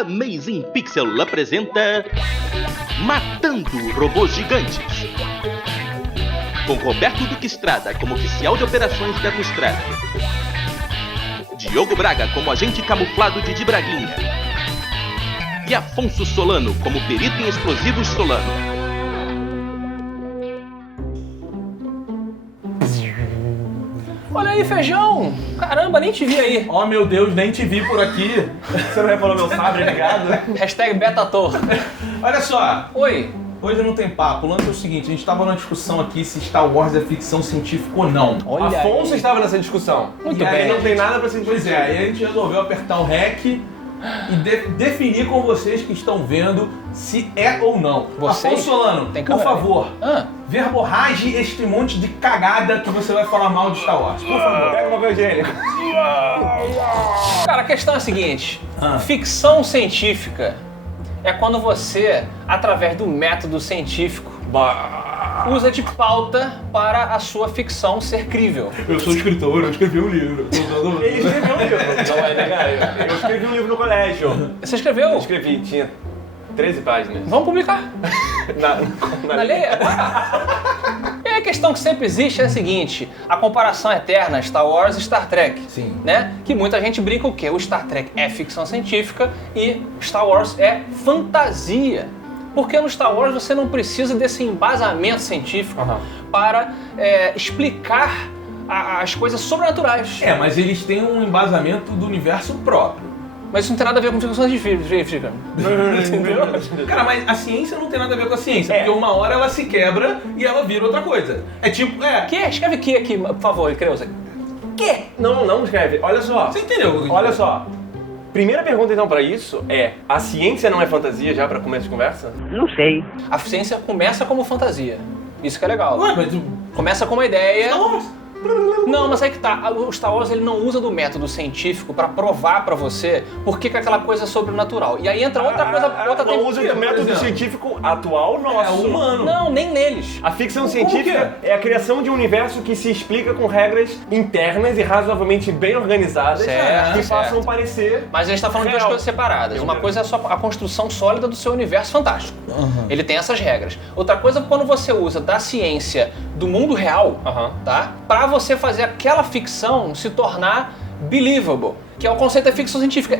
Amazing Pixel apresenta Matando Robôs Gigantes, com Roberto Duque Estrada como oficial de operações Beto Estrada, Diogo Braga como agente camuflado Didi Braguinha e Afonso Solano como perito em explosivos Solano. Olha aí, Feijão! Caramba, nem te vi aí. Oh, meu Deus, nem te vi por aqui. Você não reparou meu sabre ligado? Hashtag Betator. Olha só. Oi. Hoje não tem papo. O lance é o seguinte, a gente estava numa discussão aqui se Star Wars é ficção científica ou não. Olha Afonso aí. estava nessa discussão. Muito E aí bem. Não tem nada pra se Pois dizer. é, aí a gente resolveu apertar o REC e definir com vocês que estão vendo se é ou não. Vocês? Afonso Solano, Tem por câmera aí? favor, Ah, verborrage este monte de cagada que você vai falar mal de Star Wars. Por favor. Pega uma coisa higiênica. cara, a questão é a seguinte. Ah. Ficção científica é quando você, através do método científico, usa de pauta para a sua ficção ser crível. Eu sou escritor, eu escrevi um livro. Ele escreveu um livro. Não vai negar. Eu escrevi um livro no colégio. Você escreveu? Eu escrevi, tinha 13 páginas. Vamos publicar. Na Na lei? E a questão que sempre existe é a seguinte: a comparação eterna Star Wars e Star Trek. Sim. Né? Que muita gente brinca o quê? O Star Trek é ficção científica e Star Wars é fantasia. Porque no Star Wars você não precisa desse embasamento científico para explicar as coisas sobrenaturais. É, mas eles têm um embasamento do universo próprio. Mas isso não tem nada a ver com ficção científica. Entendeu? Cara, mas a ciência não tem nada a ver com a ciência, É. porque uma hora ela se quebra e ela vira outra coisa. É tipo, Que? Escreve que aqui, por favor, Creuza. Não escreve. Olha só. Você entendeu o que eu quis Olha dizer? só. Primeira pergunta então pra isso é: a ciência não é fantasia já pra começo de conversa? A ciência começa como fantasia. Isso que é legal. Ué, mas Começa com uma ideia. Star Wars. Não, mas aí que tá. O Star Wars ele não usa do método científico pra provar pra você por que aquela coisa é sobrenatural. E aí entra outra coisa. Outra não usa por do método exemplo? científico atual É nosso. humano. Não, nem neles. A ficção Como científica é a criação de um universo que se explica com regras internas e razoavelmente bem organizadas Certo, que certo. façam parecer. Mas a gente tá falando de duas Real. coisas separadas. Eu Uma quero. coisa é só a construção sólida do seu universo fantástico. Ele tem essas regras. Outra coisa é quando você usa da ciência do mundo real, tá? Pra você fazer aquela ficção se tornar believable, que é o conceito da ficção científica.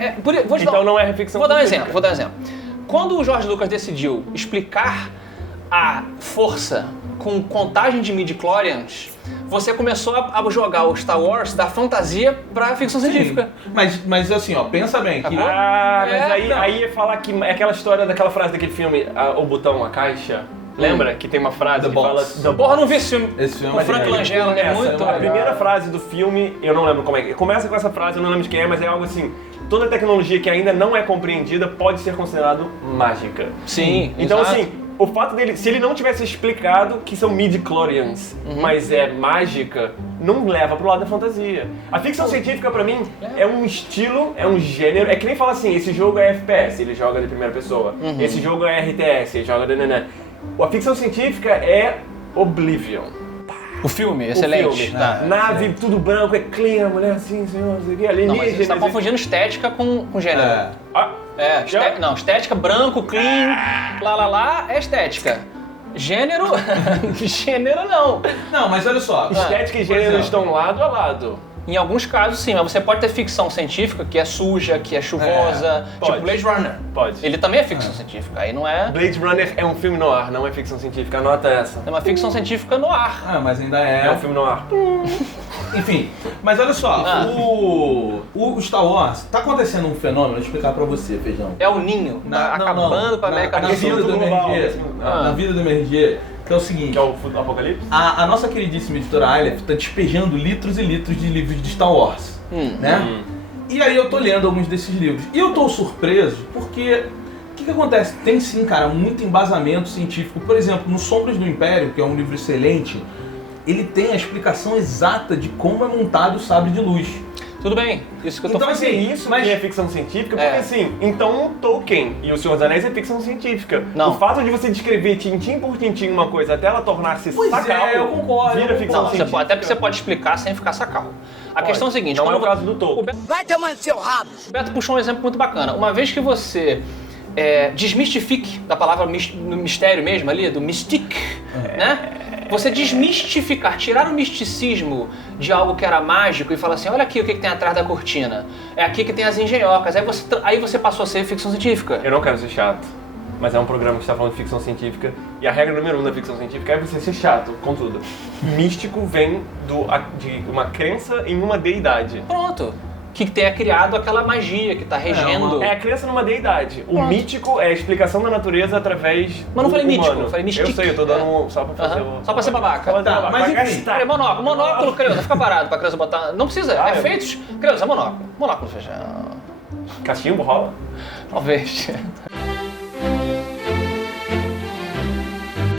Então não é ficção Vou dar um científica. exemplo. Quando o George Lucas decidiu explicar a força com contagem de midi-chlorians, você começou a jogar o Star Wars da fantasia pra ficção científica. Mas assim, ó, pensa bem que... Acabou? Ah, mas É, não. aí é falar que é aquela história daquela frase daquele filme, o botão, a caixa. Lembra que tem uma frase The que box. fala The Porra, não vi esse filme. Esse filme Com é Frank legal. Langella, é muito A legal. primeira frase do filme, eu não lembro como é que começa com essa frase, eu não lembro de quem é, mas é algo assim: toda tecnologia que ainda não é compreendida pode ser considerado mágica. Sim, Então exato. assim, o fato dele, se ele não tivesse explicado que são midi-chlorians, mas é mágica, não leva pro lado da fantasia. A ficção científica pra mim é um estilo, é um gênero, é que nem fala assim, esse jogo é FPS, ele joga de primeira pessoa. Esse jogo é RTS, ele joga de... A ficção científica é Oblivion. O filme, excelente. O filme. Tá. Nave, tudo branco, é clean, a mulher assim, senhor, não sei o que, Não, mas alienígena. você tá confundindo estética com gênero. É. Já? Estética branco, clean, lá, é estética. Gênero, gênero não. Não, mas olha só. Estética e por gênero exemplo, estão lado a lado. Em alguns casos sim, mas você pode ter ficção científica que é suja, que é chuvosa, pode. tipo Blade Runner. Pode. Ele também é ficção científica, aí não é... Blade Runner é um filme noir, não é ficção científica, anota essa. É uma ficção científica no ar. Ah, mas ainda É um filme noir. Enfim, mas olha só, Ah. o Star Wars, tá acontecendo um fenômeno, vou explicar pra você, Feijão. É o ninho, tá acabando pra América na do Sul. vida do global, MRG, assim. na vida do MRG, que é o seguinte, Que é o Apocalipse? a nossa queridíssima editora Aleph tá despejando litros e litros de livros de Star Wars, né? E aí eu tô lendo alguns desses livros, e eu tô surpreso porque, o que acontece? Tem sim, cara, muito embasamento científico. Por exemplo, no Sombras do Império, que é um livro excelente, ele tem a explicação exata de como é montado o sabre de luz. Tudo bem, isso que eu tô Então, falando. assim, Isso mas- que é ficção científica, porque assim, então Tolkien e O Senhor dos Anéis é ficção científica. Não. O fato de você descrever tintim por tintim uma coisa até ela tornar-se Pois sacal, é, eu concordo, vira eu ficção Não, científica. até porque você pode explicar sem ficar sacal. A questão é o seguinte, Não é o quando caso do Tolkien. Vai tomar no seu rabo! O Beto puxou um exemplo muito bacana. Uma vez que você desmistifique, da palavra no mistério mesmo ali, do mystique, né? Você desmistificar, tirar o misticismo de algo que era mágico e falar assim, olha aqui o que tem atrás da cortina. É aqui que tem as engenhocas. Aí você passou a ser ficção científica. Eu não quero ser chato, mas é um programa que está falando de ficção científica e a regra número 1 da ficção científica é você ser chato, contudo. Místico vem de uma crença em uma deidade. Pronto. Que tenha criado aquela magia que tá regendo. É a crença numa deidade. O Pronto. mítico é a explicação da natureza através Mas não do falei mítico, humano. falei mystique. Eu sei, eu tô dando só pra fazer Só pra ser babaca. Tá, mas enfim. Peraí, monóculo, criança, fica parado pra criança botar. Não precisa, Ah, efeitos. Criança, monóculo. Monóculo feijão. Cachimbo rola? Talvez.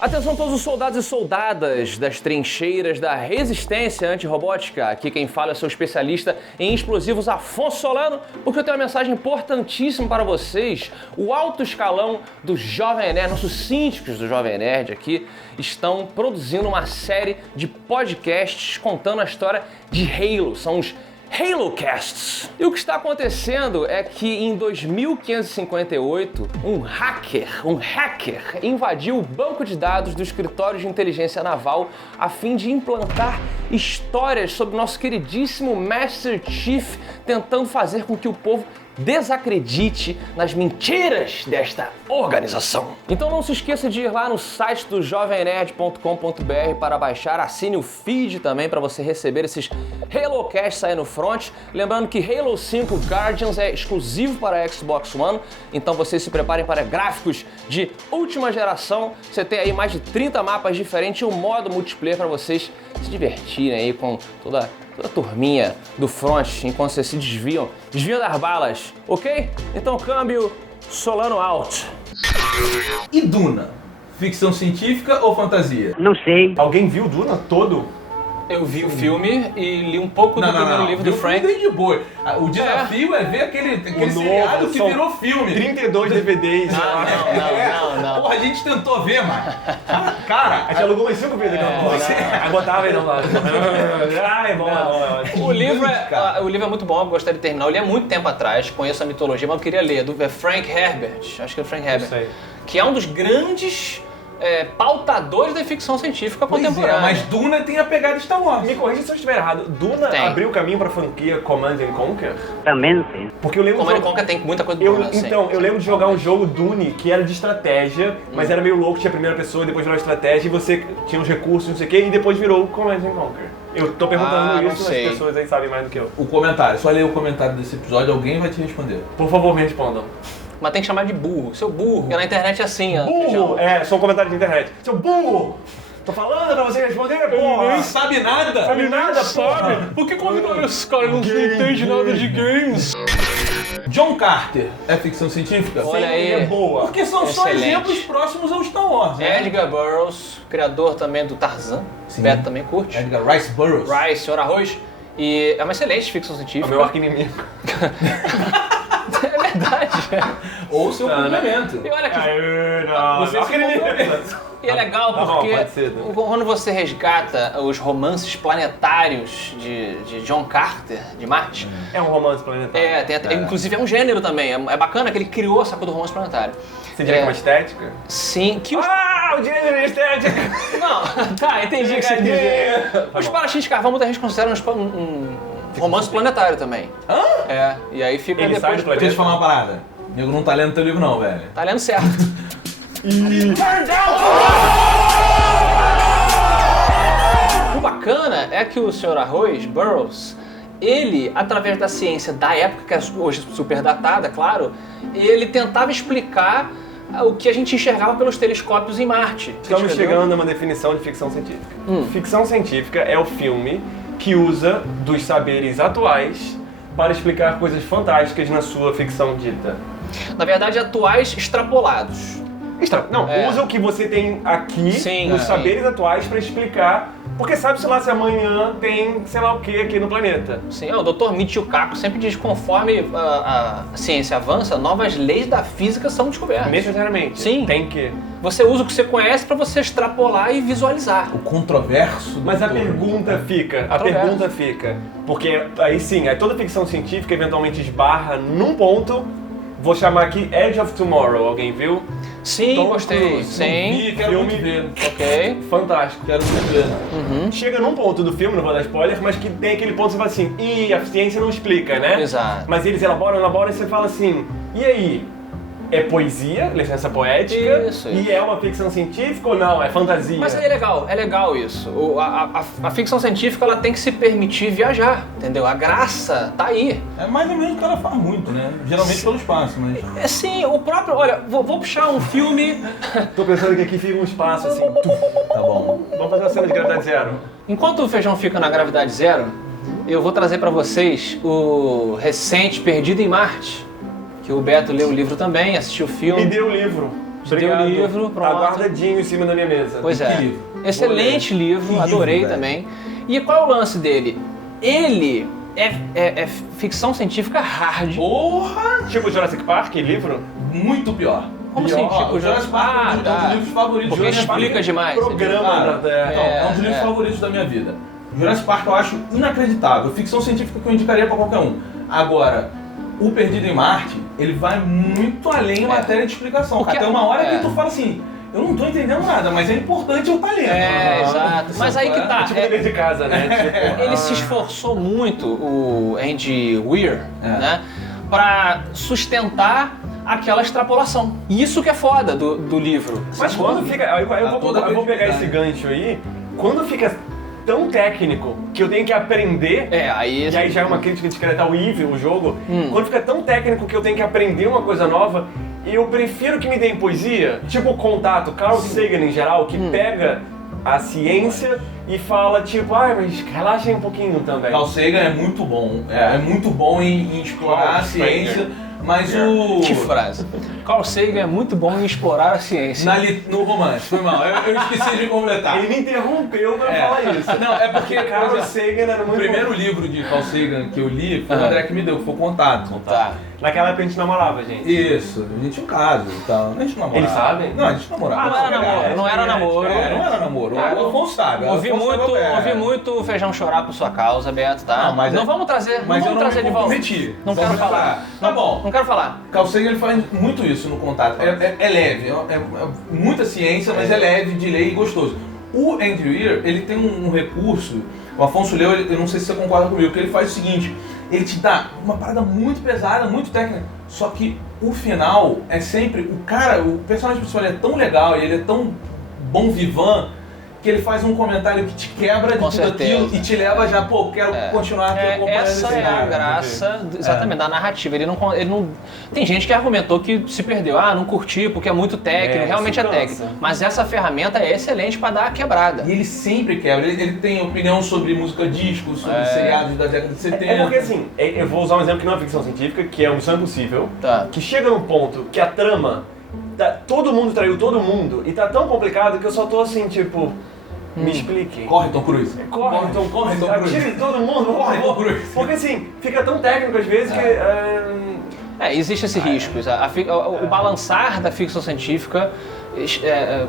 Atenção todos os soldados e soldadas das trincheiras da resistência antirrobótica. Aqui quem fala é seu especialista em explosivos Afonso Solano, porque eu tenho uma mensagem importantíssima para vocês. O alto escalão do Jovem Nerd, nossos síndicos do Jovem Nerd aqui, estão produzindo uma série de podcasts contando a história de Halo. São os HaloCasts. E o que está acontecendo é que em 2558, um hacker invadiu o banco de dados do escritório de inteligência naval a fim de implantar histórias sobre o nosso queridíssimo Master Chief, tentando fazer com que o povo desacredite nas mentiras desta organização. Então não se esqueça de ir lá no site do jovemnerd.com.br para baixar, assine o feed também para você receber esses HaloCasts aí no front. Lembrando que Halo 5 Guardians é exclusivo para Xbox One, então vocês se preparem para gráficos de última geração. Você tem aí mais de 30 mapas diferentes e um modo multiplayer para vocês se divertirem aí com toda a turminha do front enquanto vocês se desviam das balas, ok? Então câmbio Solano out. E Duna? Ficção científica ou fantasia? Não sei. Alguém viu Duna todo? Eu vi o filme e li um pouco do primeiro livro do Frank. Bem de boa. O desafio é ver aquele seriado que são virou filme. 32 DVDs. Não. Porra, a gente tentou ver, mas... Cara, A gente alugou umas 5 vezes aquela porra. Aí botava e não lá. Ai, é bom. O livro cara. é muito bom, eu gostaria de terminar. Eu li há muito tempo atrás, conheço a mitologia, mas eu queria ler. É Frank Herbert, acho que é o Frank Herbert. sei. Que é um dos grandes pautadores da ficção científica pois contemporânea. é, mas Duna tem a pegada Star Wars. Me corrija se eu estiver errado. Duna Tem. abriu o caminho pra franquia Command & Conquer? Também não sei. Porque eu lembro Como ele de conca tem muita coisa do Duna, assim. eu lembro de jogar um jogo Dune que era de estratégia, mas era meio louco, tinha a primeira pessoa e depois virou estratégia e você tinha os recursos, não sei o que, e depois virou o Command & Conquer. Eu tô perguntando não isso, sei. as pessoas aí sabem mais do que eu. O comentário, só ler o comentário desse episódio, alguém vai te responder. Por favor, me respondam. Mas tem que chamar de burro. Seu burro. Porque na internet é assim, ó. Burro! É, só um comentário de internet. Seu burro! Tô falando pra você responder, porra! Nem sabe nada! Sabe nada, porra! Por que convidaram esses caras? Não entende nada de games. John Carter é ficção científica? Olha aí. É boa. Porque são só Excelente. exemplos próximos ao Star Wars, né? Edgar Burroughs, criador também do Tarzan. Sim. Beto também curte. Edgar Rice Burroughs. Rice, Senhor Arroz. E é uma excelente ficção É o científica. meu arqui-inimigo. É verdade. Ou seu complemento. E olha que Você se complementa. e é legal Tá bom, porque pode ser, né? quando você resgata os romances planetários de John Carter, de Marte, É um romance planetário. inclusive é um gênero também. É bacana que ele criou essa coisa do romance planetário. Você diria que é uma estética? Sim, que os... Ah, o gênero é estética! Não, tá, entendi o que você quis dizer. Os Parachins de Carvão muita gente considera um romance planetário também. Hã? É, e aí fica Ele sai depois... do planeta. Deixa eu te falar uma parada. O nego não tá lendo teu livro não, velho. Tá lendo certo. O bacana é que o Sr. Arroz, Burroughs, ele, através da ciência da época, que é hoje super datada, claro, ele tentava explicar o que a gente enxergava pelos telescópios em Marte. Estamos Escreveu? chegando a uma definição de ficção científica. Ficção científica é o filme que usa dos saberes atuais para explicar coisas fantásticas na sua ficção dita. Na verdade, atuais extrapolados. Não, É. usa o que você tem aqui, Sim, os sim. saberes atuais, para explicar Porque sabe-se lá se amanhã tem sei lá o que aqui no planeta. Sim, o Dr. Michio Kaku sempre diz que conforme a ciência avança, novas leis da física são descobertas. Necessariamente. Sim. Tem que. Você usa o que você conhece para você extrapolar e visualizar. O controverso. Mas a doutor. pergunta fica, porque aí sim, aí toda ficção científica eventualmente esbarra num ponto, vou chamar aqui Edge of Tomorrow, alguém viu? Sim, Tom gostei. Cruise, Sim. Ih, quero Filme. muito ver. Ok. Fantástico. Quero muito ver. Chega num ponto do filme, não vou dar spoiler, mas que tem aquele ponto que você fala assim, ih, a ciência não explica, né? Exato. Mas eles elaboram e você fala assim, e aí? É poesia, licença poética, Isso. e é uma ficção científica ou não? É fantasia? Mas é legal isso. A ficção científica ela tem que se permitir viajar, entendeu? A graça tá aí. É mais ou menos que ela faz muito, né? Geralmente pelo espaço, mas... É sim, o próprio. Olha, vou puxar um filme. Tô pensando que aqui fica um espaço assim, Tá bom. vamos fazer uma cena de gravidade zero. Enquanto o Feijão fica na gravidade zero, eu vou trazer pra vocês o recente Perdido em Marte, que o Beto leu o livro também, assistiu o filme. Me deu o livro. Te deu o livro, Tá pronto. guardadinho em cima da minha mesa. Pois é. Que livro? Excelente livro, Que adorei livro, velho. também. E qual é o lance dele? Ele é ficção científica hard. Porra! Tipo Jurassic Park, livro? Muito pior. Como Pior. assim? Tipo, o Jurassic Park é um tá. dos livros favoritos Porque da minha explica vida. demais. Programa Cara, da Terra. Então, é um dos livros favoritos da minha vida. Jurassic Park eu acho inacreditável. Ficção científica que eu indicaria pra qualquer um. Agora, o Perdido em Marte, ele vai muito além em matéria de explicação. Porque- Até uma hora é. que tu fala assim, eu não tô entendendo nada, mas é importante eu estar lendo. É, exato. Mas aí que tá. Tipo dever de casa, né? Tipo, Ele se esforçou muito, o Andy Weir, né, pra sustentar aquela extrapolação. E isso que é foda do livro. Mas quando fica. Eu toda vou pegar credibilidade. esse gancho aí. Quando fica tão técnico que eu tenho que aprender. Aí... E aí já é uma crítica discreta ao Evil, o jogo. Quando fica tão técnico que eu tenho que aprender uma coisa nova, eu prefiro que me deem poesia. Tipo o Contato, Carl Sagan em geral, que pega a ciência e fala tipo, mas relaxem um pouquinho também. Carl Sagan é muito bom. É muito bom em explorar Carl a ciência, Sagan. mas o... Que frase. Carl Sagan é muito bom em explorar a ciência. No romance, foi mal. Eu esqueci de completar. Ele me interrompeu pra falar isso. Não, é porque, por Carl exemplo, Sagan era o muito primeiro bom. livro de Carl Sagan que eu li foi o André que me deu, que foi Contato. Tá. Naquela época a gente namorava, gente. Isso, a gente tinha um caso e tal. A gente namorava. Eles sabem? Não, a gente namorava. Não era namoro, não era namoro. Não era namoro. O Afonso sabe. Ouvi muito o Feijão chorar por sua causa, Beto, tá? Não, mas não é- vamos trazer, não Mas eu vamos não trazer me de volta. comprometi. Não quero Vamos falar. falar. Tá bom. Não quero falar. Carl Sagan ele faz muito isso no Contato. É leve, é muita ciência, mas é leve de ler e gostoso. O Andrew Weir, ele tem um recurso, o Afonso leu, eu não sei se você concorda comigo, que ele faz o seguinte, ele te dá uma parada muito pesada, muito técnica, só que o final é sempre, o personagem principal ele é tão legal e ele é tão bom vivan, que ele faz um comentário que te quebra de Com tudo certeza. aquilo e te leva já, quero continuar aqui acompanhando Essa esse é a cara. graça, exatamente, da narrativa. Ele não. Tem gente que argumentou que se perdeu. Não curti porque é muito técnico, realmente é isso cansa. técnico. Mas essa ferramenta é excelente pra dar a quebrada. E ele sempre quebra, ele tem opinião sobre música disco, sobre seriados da década de 70. É porque assim, eu vou usar um exemplo que não é ficção científica, que é uma Missão Impossível, Tá. que chega num ponto que a trama, todo mundo traiu todo mundo, e tá tão complicado que eu só tô assim, tipo, me expliquem. Corre, Tom Cruise. Corre, Tom Cruise. Tire todo mundo, por Corre, Tom favor. Cruise. Porque assim, fica tão técnico às vezes que... Existe esse risco. O balançar da ficção científica,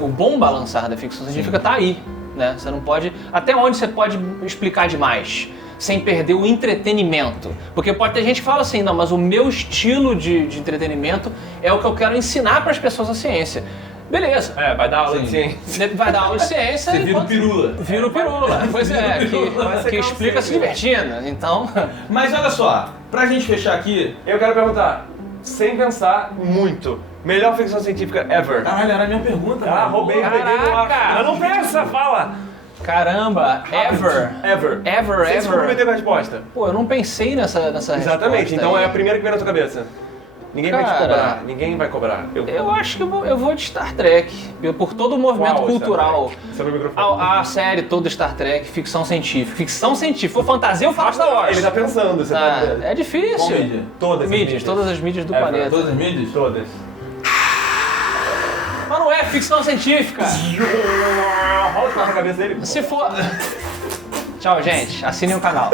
o bom balançar da ficção científica tá aí, né? Você não pode... Até onde você pode explicar demais, sem perder o entretenimento? Porque pode ter gente que fala assim, não, mas o meu estilo de entretenimento é o que eu quero ensinar para as pessoas a ciência. Beleza. vai dar aula de Sim. ciência. Vai dar aula de ciência Você vira o enquanto- pirula. Vira o pirula. Pois é, Vai ser que explica se divertindo. Então... Mas olha só, pra gente fechar aqui... Eu quero perguntar, sem pensar muito, melhor ficção científica ever? Caralho, era a minha pergunta. mano. Roubei, peguei no ar. Caraca! Mas não pensa, fala! Caramba, ever. Ever. Sem se comprometer com a resposta. Pô, eu não pensei nessa Exatamente, resposta então aí. é a primeira que vem na tua cabeça. Ninguém vai te Cara, cobrar, ninguém vai cobrar. Eu acho que eu vou de Star Trek, por todo o movimento Qual cultural. Seu microfone. A série toda Star Trek, ficção científica. Ficção científica, for fantasia, eu falo Star Wars. Ele tá pensando, você tá Ah, é Qual difícil. mídia? Todas as Mídias, todas as mídias do Ever. planeta. Todas as mídias? Todas. Mas não é ficção científica. Rola na cabeça dele. Se for... Tchau, gente. Assinem o canal.